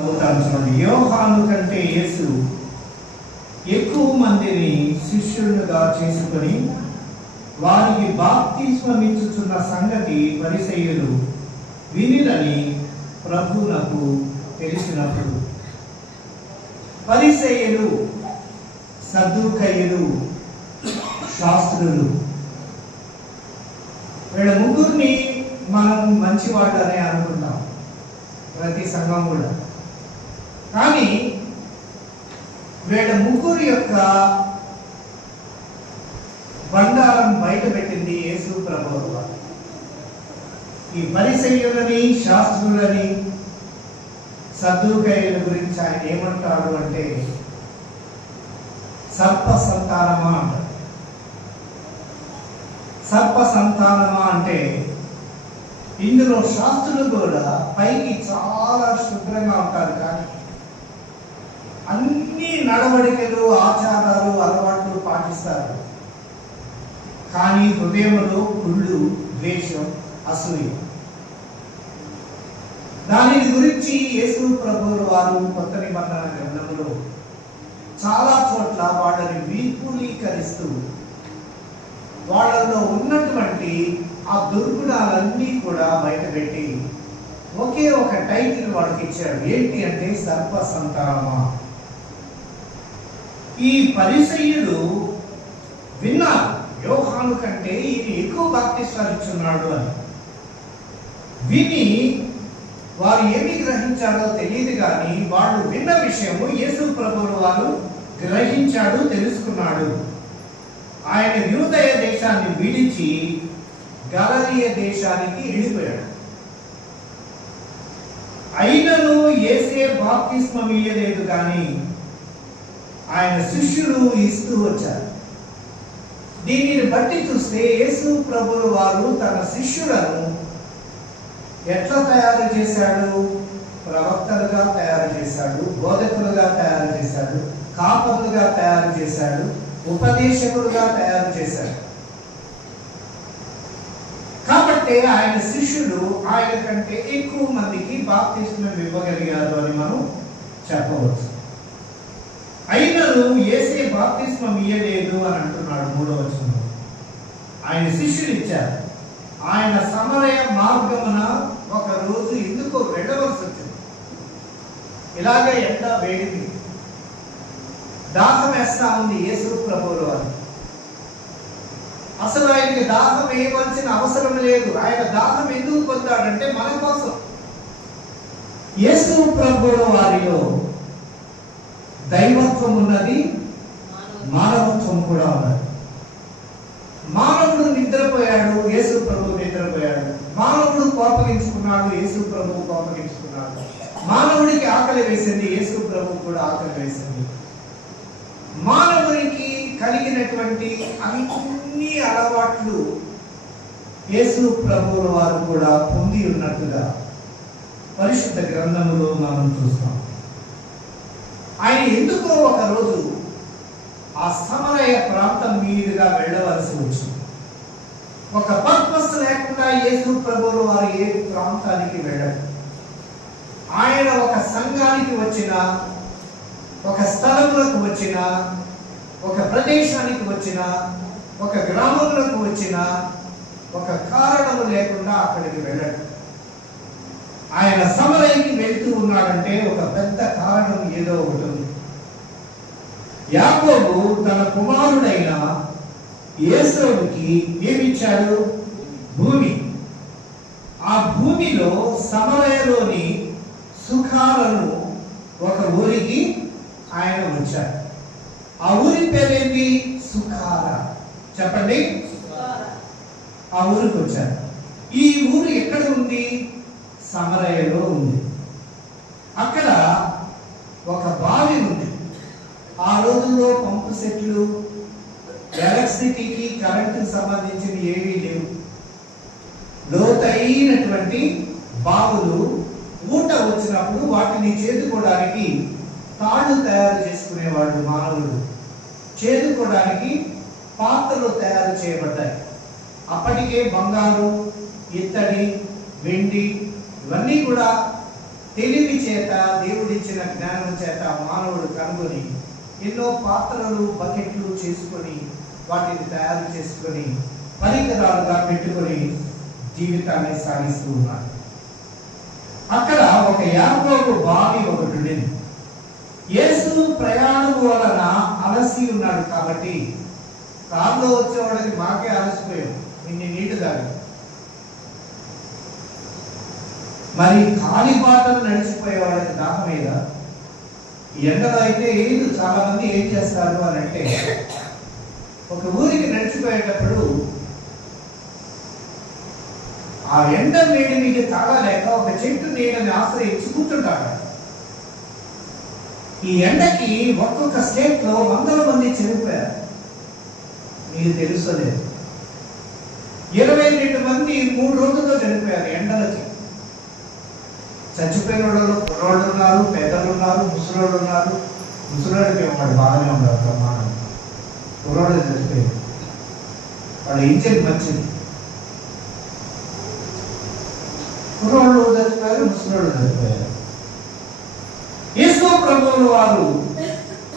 యోహాను కంటే యేసు ఎక్కువ మందిని శిష్యులుగా చేసుకొని వారికి బాప్తిస్మం ఇచ్చుచున్న సంగతి పరిసయ్యులు వినిరని ప్రభువునకు తెలిసినప్పుడు పరిసయ్యులు, సద్దూకయ్యులు, శాస్త్రులు వీళ్ళ ముగ్గురిని మనం మంచివాళ్ళనే అనుకుంటాం ప్రతి సంఘం కూడా. కానీ వీళ్ళ ముగ్గురు యొక్క బండారం బయట పెట్టింది యేసు ప్రభువు. ఈ పరిసయ్యులని, శాస్త్రులని, సద్దూకయ్యుల గురించి ఆయన ఏమంటాడు అంటే సర్ప సంతానమా అంటారు. సర్ప సంతానమా అంటే ఇందులో శాస్త్రులు కూడా పైకి చాలా శుభ్రంగా ఉంటారు, కానీ అన్ని నడవడికలు, ఆచారాలు, అలవాట్లు పాటిస్తారు. కానీ హృదయంలో కుళ్ళు, ద్వేషం, అసూయ. దాని గురించి యేసు ప్రభువుల వారు కొత్త నిబంధన గ్రంథంలో చాలా చోట్ల వాళ్ళని విపులీకరిస్తూ వాళ్ళలో ఉన్నటువంటి ఆ దుర్గుణాలన్నీ కూడా బయటపెట్టి ఒకే ఒక టైటిల్ వాళ్ళకి ఇచ్చాడు. ఏంటి అంటే సర్ప సంతానమా. ఈ పరిసయ్యులు విన్నారు యోహాను కంటే ఈయన ఎక్కువ బాప్తిస్మాలు ఇచ్చున్నాడు అని. విని వారు ఏమి గ్రహించారో తెలియదు, కానీ వాళ్ళు విన్న విషయము యేసు ప్రభువుల వారు గ్రహించాడు, తెలుసుకున్నాడు. ఆయన యూదయ దేశాన్ని విడిచి గలిలయ దేశానికి వెళ్ళిపోయాడు. అయినను యేసే బాప్తిస్మం ఇయ్యలేదు, కానీ ఆయన శిష్యులు ఇస్తూ వచ్చారు. దీనిని బట్టి చూస్తే యేసు ప్రభువుల వారు తన శిష్యులను ఎట్లా తయారు చేశాడు? ప్రవక్తలుగా తయారు చేశాడు, బోధకులుగా తయారు చేశాడు, కాపరులుగా తయారు చేశాడు, ఉపదేశకులుగా తయారు చేశాడు. కాబట్టి ఆయన శిష్యులు ఆయన కంటే ఎక్కువ మందికి బాప్తిస్మం ఇవ్వగలిగారు అని మనం చెప్పవచ్చు. అయినను యేసే బాప్తిస్మం ఇయ్యలేదు అని అంటున్నాడు 3వ వచనంలో. ఆయన శిష్యులు ఇచ్చారు. ఆయన సమరయ మార్గమున ఒక రోజు ఎందుకో వెళ్ళవలసి వచ్చింది. ఇలాగ ఎండ వేడిది, దాహం వేస్తా ఉంది యేసు ప్రభువుల వారు. అసలు ఆయనకి దాహం వేయవలసిన అవసరం లేదు. ఆయన దాహం ఎందుకు పొందాడంటే మన కోసం. యేసు ప్రభువుల వారిలో దైవత్వం ఉన్నది, మానవత్వం కూడా ఉన్నది. మానవుడు నిద్రపోయాడు, యేసు ప్రభువు నిద్రపోయాడు. మానవుడు కోపగించుకున్నాడు, యేసు ప్రభువు కోపగించుకున్నాడు. మానవుడికి ఆకలి వేసింది, యేసు ప్రభువు కూడా ఆకలి వేసింది. మానవునికి కలిగినటువంటి అన్ని అలవాట్లు యేసు ప్రభువుల వారు కూడా పొంది ఉన్నట్టుగా పరిశుద్ధ గ్రంథములో మనం చూస్తాం. ఆయన ఎందుకో ఒక రోజు ఆ సమరయ ప్రాంతం మీదుగా వెళ్ళవలసి వచ్చింది. ఒక పర్పస్ లేకుండా యేసు ప్రభువుల వారు ఏ ప్రాంతానికి వెళ్ళడు. ఆయన ఒక సంఘానికి వచ్చిన, ఒక స్థలములకు వచ్చిన, ఒక ప్రదేశానికి వచ్చిన, ఒక గ్రామంలోకి వచ్చిన, ఒక కారణము లేకుండా అక్కడికి వెళ్ళడు. ఆయన సమరయకి వెళ్తూ ఉన్నాడంటే ఒక పెద్ద కారణం ఏదో ఒకటి ఉంది. యాకోబు తన కుమారుడైన ఏసావుకి ఏమిచ్చాడు? భూమి. ఆ భూమిలో సమరయలోని సుఖాలను ఒక ఊరికి ఆయన వచ్చాడు. ఆ ఊరి పేరేంటి? సుఖార. చెప్పండి. ఆ ఊరికి వచ్చాడు. ఈ ఊరు ఎక్కడ ఉంది? సమరయలో ఉంది. అక్కడ ఒక బావి ఉంది. ఆ రోజుల్లో పంపు సెట్లు, ఎలక్ట్రిసిటీకి, కరెంటుకి సంబంధించిన ఏవీ లేవు. లోతైనటువంటి బావులు, ఊట వచ్చినప్పుడు వాటిని చేదుకోవడానికి తాళ్ళు తయారు చేసుకునేవాళ్ళు మానవులు. చేదుకోవడానికి పాత్రలు తయారు చేయబడ్డాయి. అప్పటికే బంగారు, ఇత్తడి, వెండి ఇవన్నీ కూడా తెలివి చేత దేవుడి చేత మానవుడు కనుగొని ఎన్నో పాత్రలు బకెట్లు చేసుకొని వాటిని తయారు చేసుకొని పరికరాలుగా పెట్టుకొని జీవితాన్ని సాగిస్తూ ఉన్నాడు. అక్కడ ఒక యాకోబు బావి ఒకటి ఉండింది. యేసు ప్రయాణం వలన అలసి ఉన్నాడు కాబట్టి కారులో వచ్చేవాడికి మాకే అలసిపోయాం ఇన్ని నీళ్లు తాగి. మరి కాలిబాటలు నడిచిపోయేవాడికి దాహం మీద ఎండలో అయితే ఏది చాలా మంది ఏం చేస్తారు అని అంటే ఒక ఊరికి నడిచిపోయేటప్పుడు ఆ ఎండ వేడి మీకు తాగలేక ఒక చెట్టు నీడని ఆశ్రయించి కూర్చుంటాడు. ఈ ఎండకి ఒక్కొక్క స్టేట్ లో వందల మంది చనిపోయారు. మీకు తెలుసలేదు, 22 మంది 3 రోజుల్లో చనిపోయారు ఎండలకి. చచ్చిపోయిన వాళ్ళు కుర్రోళ్ళు ఉన్నారు, పెద్దలు ఉన్నారు, ముసలోళ్ళు ఉన్నారు. ముసలోడికి వాడు బాగానే ఉన్నారు, ప్రమాణం. కుర్రోళ్ళు చచ్చిపోయారు, వాళ్ళ ఇంజన్ మంచిది. కుర్రోళ్ళు చచ్చిపోయారు, ముసలోళ్ళు చచ్చిపోయారు. యేసు ప్రభువుల వారు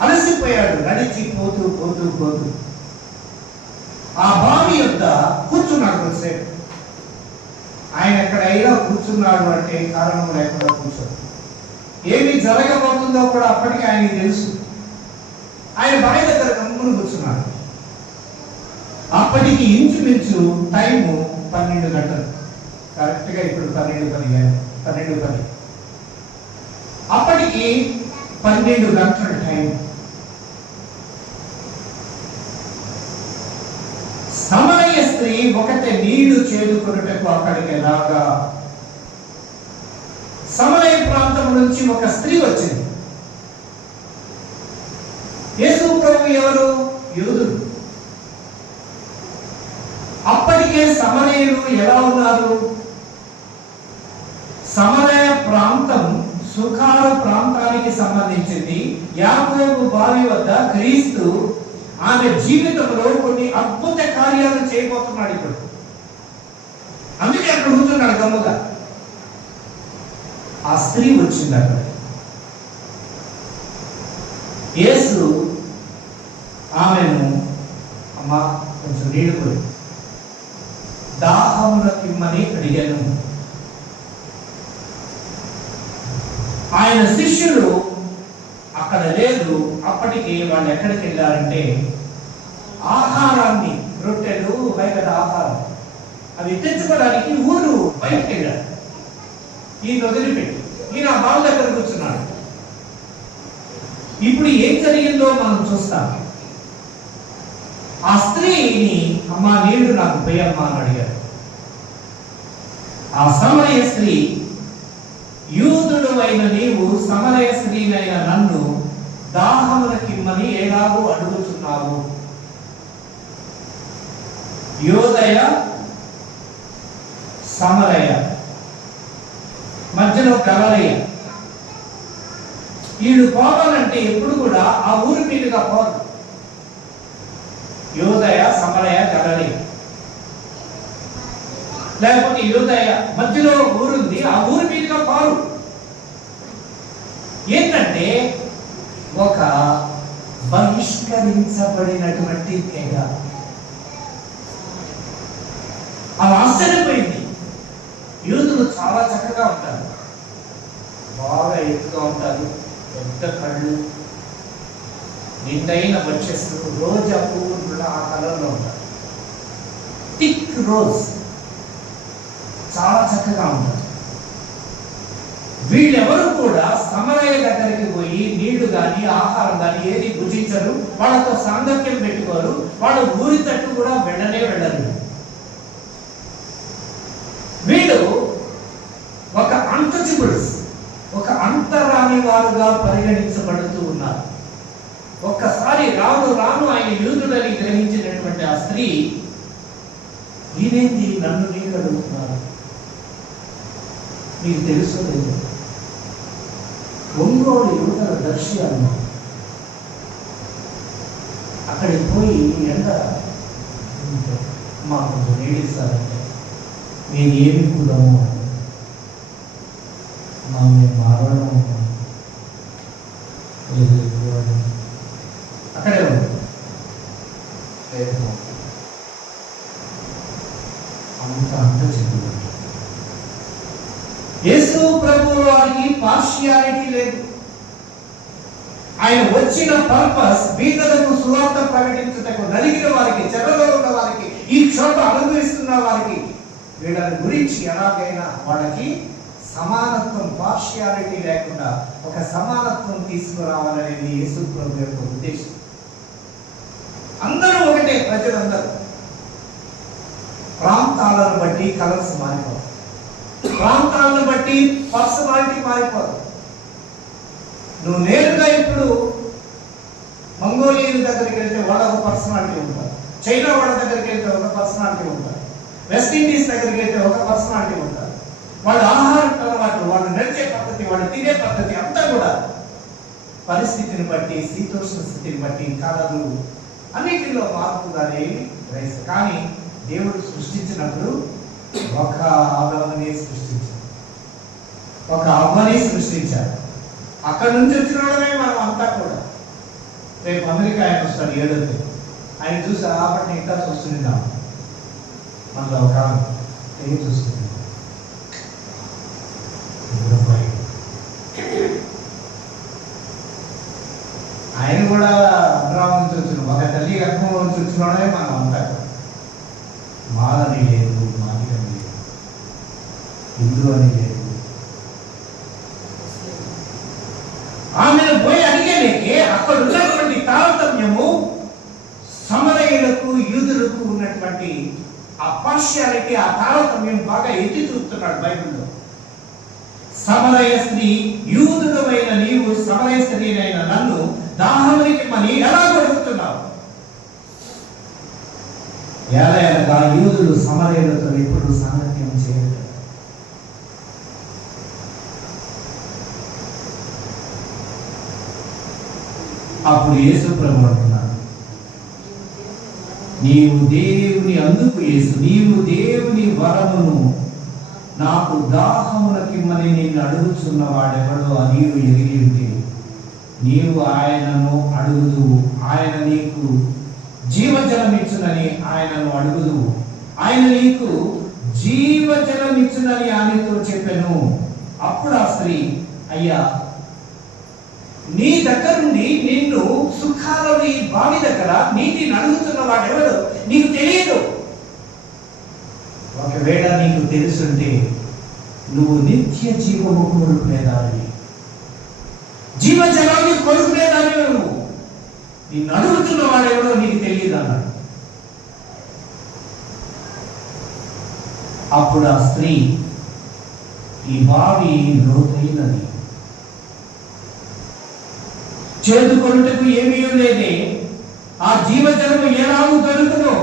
అలసిపోయాడు, నడిచి పోతూ పోతూ పోతూ ఆ బావి యొద్ద కూర్చున్నాడు కొద్దిసేపు. ఆయన ఎక్కడైనా కూర్చున్నాడు అంటే కారణం లేకుండా కూర్చోడు. ఏమి జరగబోతుందో కూడా అప్పటికి ఆయనకి తెలుసు. ఆయన బావి దగ్గర కమ్ముకుని కూర్చున్నాడు. అప్పటికి ఇంచుమించు టైము 12 గంటలు. కరెక్ట్గా ఇప్పుడు 12:10. అప్పటికి 12 గంటల టైం. సమరయ స్త్రీ ఒకటే నీళ్లు చేదుకొనుటకు అక్కడికి రాగా సమరయ ప్రాంతం నుంచి ఒక స్త్రీ వచ్చింది. యేసు ప్రభు ఎవరు? యూదుడు. అప్పటికే సమరయులు ఎలా ఉన్నారు? సమరయ ప్రాంతం సుఖార ప్రాంతానికి సంబంధించింది. యాకోబు బావి వద్ద క్రీస్తు ఆమె జీవితంలో కొన్ని అద్భుత కార్యాలు చేయబోతున్నాడు ఇప్పుడు. అందుకే అక్కడ కూర్చున్నాడు గమ్ముగా. ఆ స్త్రీ వచ్చింది అక్కడ. యేసు ఆమెను, అమ్మా కొంచెం నీళ్ళు పోయి దాహమునకిమ్మని అడిగాను. ఆయన శిష్యులు అక్కడ లేదు. అప్పటికి వాళ్ళు ఎక్కడికి వెళ్ళారంటే ఆహారాన్ని, రొట్టెలు బయట ఆహారం అవి తెచ్చుకోవడానికి ఊరు బయటకు వెళ్ళారు. ఈయన వదిలిపెట్టి ఈయన బావ దగ్గర కూర్చున్నాడు. ఇప్పుడు ఏం జరిగిందో మనం చూస్తాం. ఆ స్త్రీని, అమ్మా నీళ్లు నాకు పోయమ్మా అని అడిగారు. ఆ సమరయ స్త్రీ, యూదుడు అయిన నీవు సమరయ స్త్రీనైన నన్ను దాహమునకిమ్మని ఎలాగూ అడుగుతున్నావు? యోదయ సమరయ మధ్యలో గలలయ. వీడు పోవాలంటే ఎప్పుడు కూడా ఆ ఊరి మీదుగా పోదు. యోదయ, సమరయ, గలలయ, లేకపోతే యోదయ మధ్యలో ఊరుంది, ఆ ఊరి మీదుగా పోరు. ఏంటంటే ఒక బహిష్కరించబడినటువంటి తెగ. అలా ఆశ్చర్యపోయింది. యూదులు చాలా చక్కగా ఉంటారు, బాగా ఎత్తుగా ఉంటారు, పెద్ద కళ్ళు, నిండైన వచ్చేస్తారు, రోజా పువ్వులు ఆ కలర్లో ఉంటారు, థిక్ రోజ్, చాలా చక్కగా ఉంటారు. వీళ్ళెవరు కూడా సమరయ దగ్గరికి పోయి నీళ్లు కానీ ఆహారం కానీ ఏది భుజించరు, వాళ్ళతో సాంగత్యం పెట్టుకోరు, వాళ్ళు ఊరి తట్టు కూడా వెళ్ళరు. వీళ్ళు ఒక అన్టచబుల్స్, ఒక అంతరాని వారుగా పరిగణించబడుతూ ఉన్నారు. ఒక్కసారి రాను రాను ఆయన యూదుడని గ్రహించినటువంటి ఆ స్త్రీ, ఈయనేంది నన్ను నీళ్ళు అడుగుతున్నారు? మీకు తెలుసు లేదు, ఒంగోలు యువతల దర్శి అన్న అక్కడికి పోయి ఎండ మా కొంచెం నీడిస్తారంటే నేను ఏమి కులము మేము మారడం. అక్కడే ఉంది. అంత చెప్పింది. యేసు ప్రభువు వారికి పార్షియాలిటీ లేదు. ఆయన వచ్చిన పర్పస్ బీదలకు సువార్త ప్రకటించుటకు, నలిగిన వారికి, చెరలో ఉన్న వారికి, ఈ క్షోభ అనుభవిస్తున్న వారికి, వీళ్ళని గురించి ఎలాగైనా వాళ్ళకి సమానత్వం, పార్షియాలిటీ లేకుండా ఒక సమానత్వం తీసుకురావాలనేది యేసు ప్రభు యొక్క ఉద్దేశం. అందరూ ఒకటే, ప్రజలందరూ. ప్రాంతాలను బట్టి కలర్స్ మారిపోతాయి, ప్రాంతాలను బట్టి పర్సనాలిటీ మారిపోదు. నువ్వు నేరుగా ఇప్పుడు మంగోలియన్ దగ్గరికి వెళ్తే వాళ్ళ ఒక పర్సనాలిటీ ఉంటారు, చైనా వాళ్ళ దగ్గరికి వెళ్తే ఒక పర్సనాలిటీ ఉంటారు, వెస్ట్ ఇండీస్ దగ్గరికి వెళ్తే ఒక పర్సనాలిటీ ఉంటారు. వాళ్ళ ఆహారం అలవాటు, వాళ్ళు నడిచే పద్ధతి, వాళ్ళు తినే పద్ధతి అంతా కూడా పరిస్థితిని బట్టి, శీతోష్ణ స్థితిని బట్టి, కళలు అన్నిటిలో మార్పు అనేవి గ్రహిస్తారు. కానీ దేవుడు సృష్టించినప్పుడు ఒక ఆదాముని సృష్టించాడు, ఒక అవ్వని సృష్టించాడు. అక్కడి నుంచి వచ్చిన వాళ్ళమే మనం అంతా కూడా. రేపు అమెరికా ఆయన వస్తాడు 7వ తేదీ. ఆయన చూసి ఆపటి ఇంకా చూస్తున్నాం, మనలో ఒక ఏం చూస్తుంది. ఆయన కూడా అబ్రాహం నుంచి వచ్చిన, ఒక తల్లి గర్భంలో నుంచి వచ్చిన వాళ్ళమే మనం అంతా. మాలని లేదు, మాదిగని లేదు, హిందూ అని లేదు. ఆమెను పోయి అడిగేలేకే అక్కడ ఉన్నటువంటి తారతమ్యము, సమరయులకు యూదులకు ఉన్నటువంటి ఆ పార్షియాలిటీ, ఆ తారతమ్యం బాగా ఎత్తి చూపుతున్నాడు బైబిల్లో. సమరయ స్త్రీ, యూదుడమైన నీవు సమరయ స్త్రీనైన నన్ను దాహమునికి మని ఎలా అడుగుతున్నావు? ఏలయనగా యూదులు సమరయులతో ఎప్పుడు సాంగత్యం చేయలేదు. అప్పుడు యేసు ప్రభు అంటున్నాడు, నీవు దేవుని, అందుకు యేసు, నీవు దేవుని వరమును నాకు దాహమునకిమ్మని నిన్ను అడుగుచున్న వాడెవడో నీవు ఎరిగి ఉంటే నీవు ఆయనను అడుగుదువు, ఆయన నీకు జీవజలం ఇచ్చునని ఆయనను అడుగుదువు, ఆయన నీకు జీవజలం ఇచ్చునని ఆయనతో చెప్పెను. అప్పుడు ఆ స్త్రీ, అయ్యా, నీ దగ్గర నుండి నిన్ను సుఖాలని బావి దగ్గర నీటిని అడుగుతున్న వాడెవడు నీకు తెలియదు. ఒకవేళ నీకు తెలుసుంటే నువ్వు నిత్య జీవము కోరుకునేదాన్ని, జీవజలాన్ని కోరుకునేదాన్ని. నువ్వు నిన్ను అడుగుతున్న వాడెవడో నీకు తెలియదు అన్నాడు. అప్పుడు ఆ స్త్రీ, ఈ బావి లోతైనది, చేదుకొనుటకు ఏమీ లేదే, ఆ జీవజలము ఎలాగూ దొరుకును?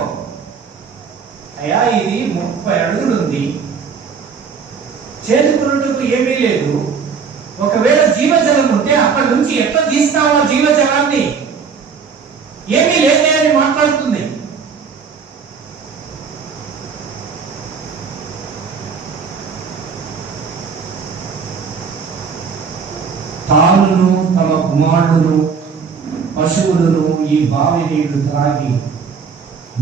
అయ్యా, ఇది 30 అడుగులు ఉంది, చేదుకొనుటకు ఏమీ లేదు. ఒకవేళ జీవజలం ఉంటే అక్కడి నుంచి ఎట్లా తీస్తావు ఆ జీవజలాన్ని? ఏమీ లేదే అని మాట్లాడుతుంది. తానును తమ కుమారుడును పశువులను ఈ బావి నీళ్లు త్రాగి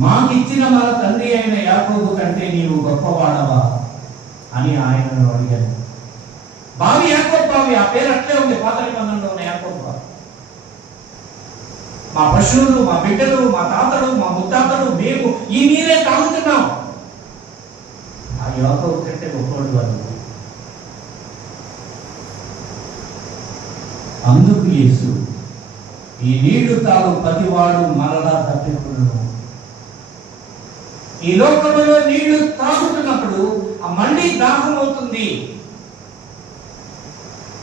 మాకిచ్చిన మన తండ్రి అయిన యాకోబు కంటే నీవు గొప్పవాడవా అని ఆయనను అడిగాను. బావి యాకోబు బావి, ఆ పేరు అట్లే ఉంది పాత నిబంధనలో ఉన్న యాకోబు బావి. మా పశువులు, మా బిడ్డలు, మా తాతలు, మా ముత్తాతలు, మేము ఈ నీరే తాగుతున్నాం. ఆ యాకోబు కంటే గొప్పవాడు వాళ్ళు. అందుకు యేసు, ఈ నీళ్లు తాగు ప్రతివాడు మరలా తప్పికొనును. ఈ లోకంలో నీళ్లు తాగుతున్నప్పుడు ఆ మళ్ళీ దాహం అవుతుంది.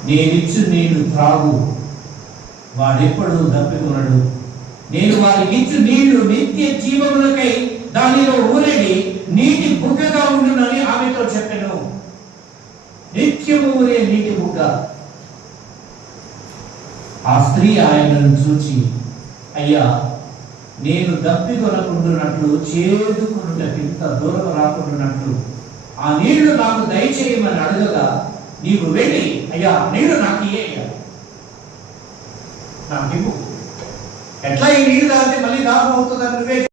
నేనిచ్చు నీళ్లు త్రాగు, వాడెప్పుడు తప్పికొనడు. నేను వారికి ఇచ్చు నీళ్లు నిత్య జీవములకై దానిలో ఊరేడి నీటి బుగ్గగా ఉండునని ఆమెతో చెప్పాను. నిత్యము ఊరే నీటి బుగ్గ. ఆ స్త్రీ ఆయనను చూచి, అయ్యా, నేను దప్పికొనకుండునట్లు, చేదుకున్నట్టు ఇంత దూరం రాకుండానట్లు ఆ నీళ్లు నాకు దయచేయమని అడగగా, నీవు వెళ్ళి అయ్యా నీళ్లు నాకు ఇయ్య, నాకు ఇవ్వు. ఎట్లా ఈ నీళ్ళు తాగితే మళ్ళీ దాహం అవుతుందని నువ్వే